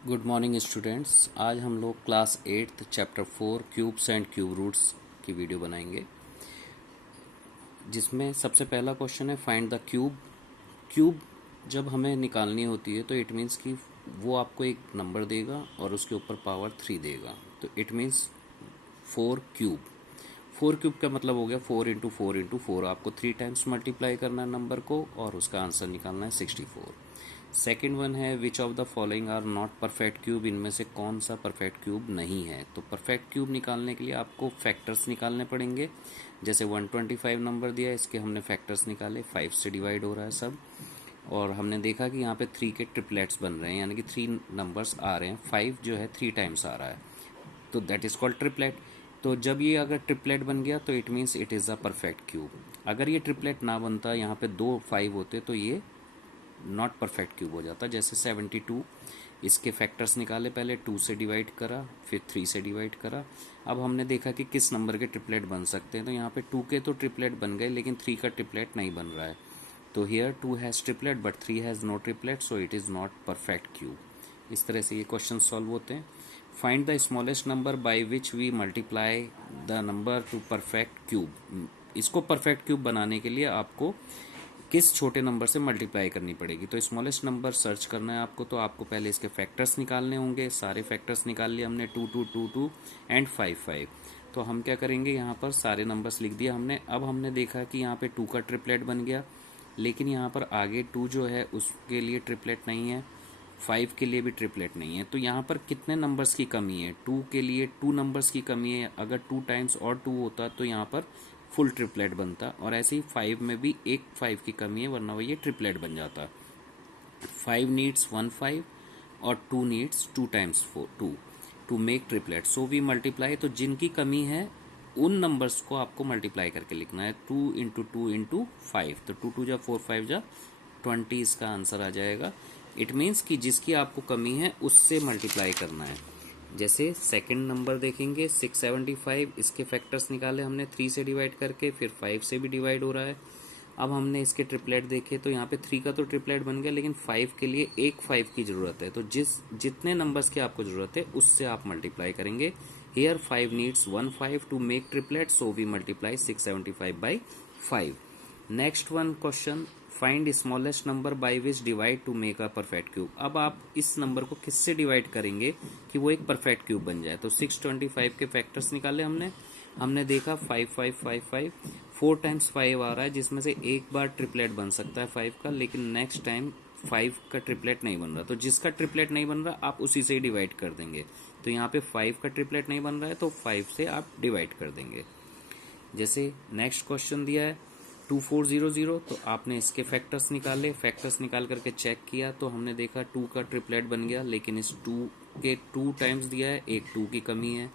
Good morning students. आज हम लोग class 8 chapter 4 cubes and cube roots की वीडियो बनाएंगे, जिसमें सबसे पहला क्वेश्चन है फाइंड द क्यूब। क्यूब जब हमें निकालनी होती है तो इट मीन्स कि वो आपको एक नंबर देगा और उसके ऊपर पावर 3 देगा, तो इट मीन्स 4 क्यूब। 4 क्यूब का मतलब हो गया 4 इंटू 4 इंटू 4। आपको 3 टाइम्स मल्टीप्लाई करना है नंबर को और उसका आंसर निकालना है 64। सेकेंड वन है which of the following are not perfect cube. इनमें से कौन सा परफेक्ट क्यूब नहीं है। तो परफेक्ट क्यूब निकालने के लिए आपको फैक्टर्स निकालने पड़ेंगे। जैसे 125 नंबर दिया, इसके हमने फैक्टर्स निकाले, 5 से डिवाइड हो रहा है सब। और हमने देखा कि यहाँ पे 3 के ट्रिपलेट्स बन रहे हैं, यानी कि 3 नंबर्स आ रहे हैं। 5 जो है 3 टाइम्स आ रहा है, तो दैट इज कॉल्ड ट्रिपलेट। तो जब ये अगर ट्रिपलेट बन गया तो it means it is a perfect cube. अगर ये ट्रिपलेट ना बनता, यहाँ पे 2 5 होते, तो ये नॉट परफेक्ट क्यूब हो जाता। जैसे 72, इसके फैक्टर्स निकाले, पहले 2 से डिवाइड करा, फिर 3 से डिवाइड करा। अब हमने देखा कि किस नंबर के ट्रिपलेट बन सकते हैं, तो यहाँ पे 2 के तो ट्रिपलेट बन गए, लेकिन 3 का ट्रिपलेट नहीं बन रहा है। तो here 2 has triplet but 3 has no triplet, so it is not perfect cube. इस तरह से ये क्वेश्चन सॉल्व होते हैं। Find the smallest number by which we multiply the number to perfect cube. इसको परफेक्ट क्यूब बनाने के लिए आपको किस छोटे नंबर से मल्टीप्लाई करनी पड़ेगी। तो स्मॉलेस्ट नंबर सर्च करना है आपको, तो आपको पहले इसके फैक्टर्स निकालने होंगे। सारे फैक्टर्स निकाल लिए हमने, 2 2 2 2 एंड 5 5। तो हम क्या करेंगे, यहाँ पर सारे नंबर्स लिख दिया हमने। अब हमने देखा कि यहाँ पे 2 का ट्रिपलेट बन गया, लेकिन यहाँ पर आगे 2 जो है उसके लिए ट्रिपलेट नहीं है, 5 के लिए भी ट्रिपलेट नहीं है। तो यहाँ पर कितने नंबर्स की कमी है, 2 के लिए 2 नंबर्स की कमी है। अगर 2 टाइम्स और 2 होता तो यहाँ पर फुल ट्रिपलेट बनता, और ऐसे ही 5 में भी एक 5 की कमी है, वरना वो ये ट्रिपलेट बन जाता। 5 नीड्स 1 5 और 2 needs 2 times 4 2 to make triplet, so we multiply. तो जिनकी कमी है उन नंबर्स को आपको मल्टीप्लाई करके लिखना है, 2 इंटू 2 इंटू 5। तो 2 2 जा 4 5 जा 20, इसका आंसर आ जाएगा। इट मीन्स कि जिसकी आपको कमी है उससे मल्टीप्लाई करना है। जैसे सेकंड नंबर देखेंगे 675, इसके फैक्टर्स निकाले हमने 3 से डिवाइड करके, फिर 5 से भी डिवाइड हो रहा है। अब हमने इसके ट्रिपलेट देखे, तो यहाँ पे 3 का तो ट्रिपलेट बन गया, लेकिन 5 के लिए एक 5 की जरूरत है। तो जितने नंबर्स की आपको जरूरत है उससे आप मल्टीप्लाई करेंगे। Here 5 needs 1 5 to make triplet, so we multiply 675 by 5। Next one question, find smallest number by which divide to make a perfect cube. अब आप इस नंबर को किससे डिवाइड करेंगे कि वो एक परफेक्ट क्यूब बन जाए। तो 625 के फैक्टर्स निकाले हमने देखा 5 5 5 5, 4 टाइम्स 5 आ रहा है, जिसमें से एक बार ट्रिपलेट बन सकता है 5 का, लेकिन नेक्स्ट टाइम 5 का ट्रिपलेट नहीं बन रहा। तो जिसका ट्रिपलेट नहीं बन रहा आप उसी से ही डिवाइड कर देंगे। तो यहाँ पे 5 का ट्रिपलेट नहीं बन रहा है, तो 5 से आप डिवाइड कर देंगे। जैसे नेक्स्ट क्वेश्चन दिया है 2400, तो आपने इसके फैक्टर्स निकाले, फैक्टर्स निकाल करके चेक किया, तो हमने देखा 2 का ट्रिपलेट बन गया, लेकिन इस 2 के 2 टाइम्स दिया है, एक 2 की कमी है।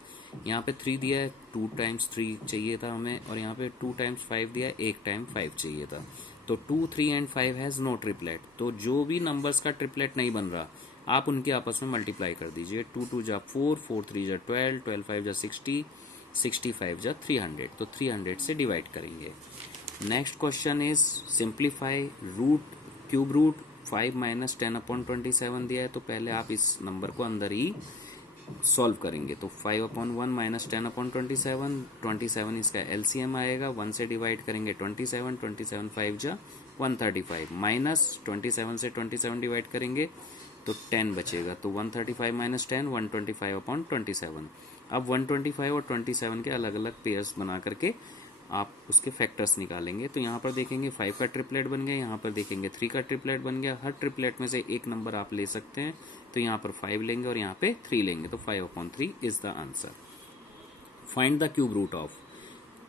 यहाँ पे 3 दिया है, 2 टाइम्स 3 चाहिए था हमें, और यहाँ पे 2 टाइम्स 5 दिया है, एक टाइम 5 चाहिए था। तो 2 3 एंड 5 हैज़ नो ट्रिपलेट। तो जो भी नंबर्स का ट्रिपलेट नहीं बन रहा आप उनके आपस में मल्टीप्लाई कर दीजिए। 2 2 जा 4 4 3 जा 12 12 5 जा 60 65 जा 300, तो 300 से डिवाइड करेंगे। Next question is simplify root cube root 5 minus 10/27 दिया है, तो पहले आप इस नंबर को अंदर ही सॉल्व करेंगे। तो 5/1 माइनस 10/27, 27 इसका एलसीएम आएगा, 1 से डिवाइड करेंगे 27 27 5 जा 135, माइनस 27 से 27 डिवाइड करेंगे तो 10 बचेगा। तो 135 माइनस 10 125/27। अब 125 और 27 के अलग अलग पेयर्स बना करके आप उसके फैक्टर्स निकालेंगे। तो यहाँ पर देखेंगे 5 का ट्रिपलेट बन गया, यहाँ पर देखेंगे 3 का ट्रिपलेट बन गया। हर ट्रिपलेट में से एक नंबर आप ले सकते हैं, तो यहाँ पर 5 लेंगे और यहाँ पे 3 लेंगे, तो 5/3 is the answer. Find the cube root of.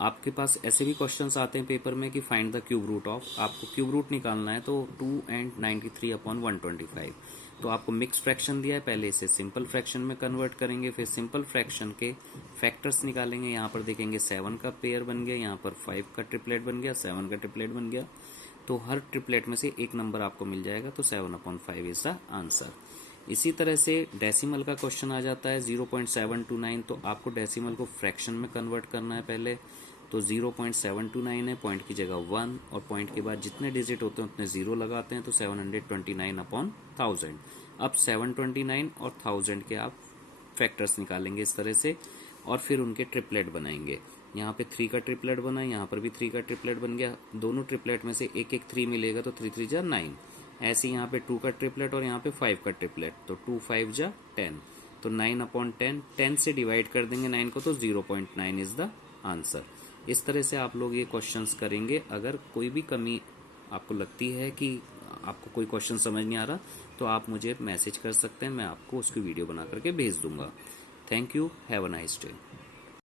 आपके पास ऐसे भी क्वेश्चंस आते हैं पेपर में कि find the cube root of. आपको क्यूब रूट निकालना है, तो 2 एंड 93/125। तो आपको मिक्स फ्रैक्शन दिया है, पहले इसे सिंपल फ्रैक्शन में कन्वर्ट करेंगे, फिर सिंपल फ्रैक्शन के फैक्टर्स निकालेंगे। यहाँ पर देखेंगे 7 का पेयर बन गया, यहाँ पर 5 का ट्रिपलेट बन गया, 7 का ट्रिपलेट बन गया। तो हर ट्रिपलेट में से एक नंबर आपको मिल जाएगा, तो 7/5 इज द आंसर। इसी तरह से डेसिमल का क्वेश्चन आ जाता है 0.729, तो आपको डेसिमल को फ्रैक्शन में कन्वर्ट करना है पहले। तो 0.729 है, पॉइंट की जगह 1, और पॉइंट के बाद जितने डिजिट होते हैं उतने जीरो लगाते हैं, तो 729 अपॉन 1000। अब 729 और 1000 के आप फैक्टर्स निकालेंगे इस तरह से, और फिर उनके ट्रिपलेट बनाएंगे। यहाँ पे 3 का ट्रिपलेट बना, यहाँ पर भी 3 का ट्रिपलेट बन गया। दोनों ट्रिपलेट में से एक एक 3 मिलेगा, तो 3 3 जा 9। ऐसे यहाँ पे 2 का ट्रिपलेट और यहाँ पे 5 का ट्रिपलेट, तो 2 5 जा 10, तो 9 अपॉन 10, 10 से डिवाइड कर देंगे 9 को, तो 0.9 इज द आंसर। इस तरह से आप लोग ये क्वेश्चंस करेंगे। अगर कोई भी कमी आपको लगती है कि आपको कोई क्वेश्चन समझ नहीं आ रहा, तो आप मुझे मैसेज कर सकते हैं, मैं आपको उसकी वीडियो बना करके भेज दूंगा। Thank you, have a nice day.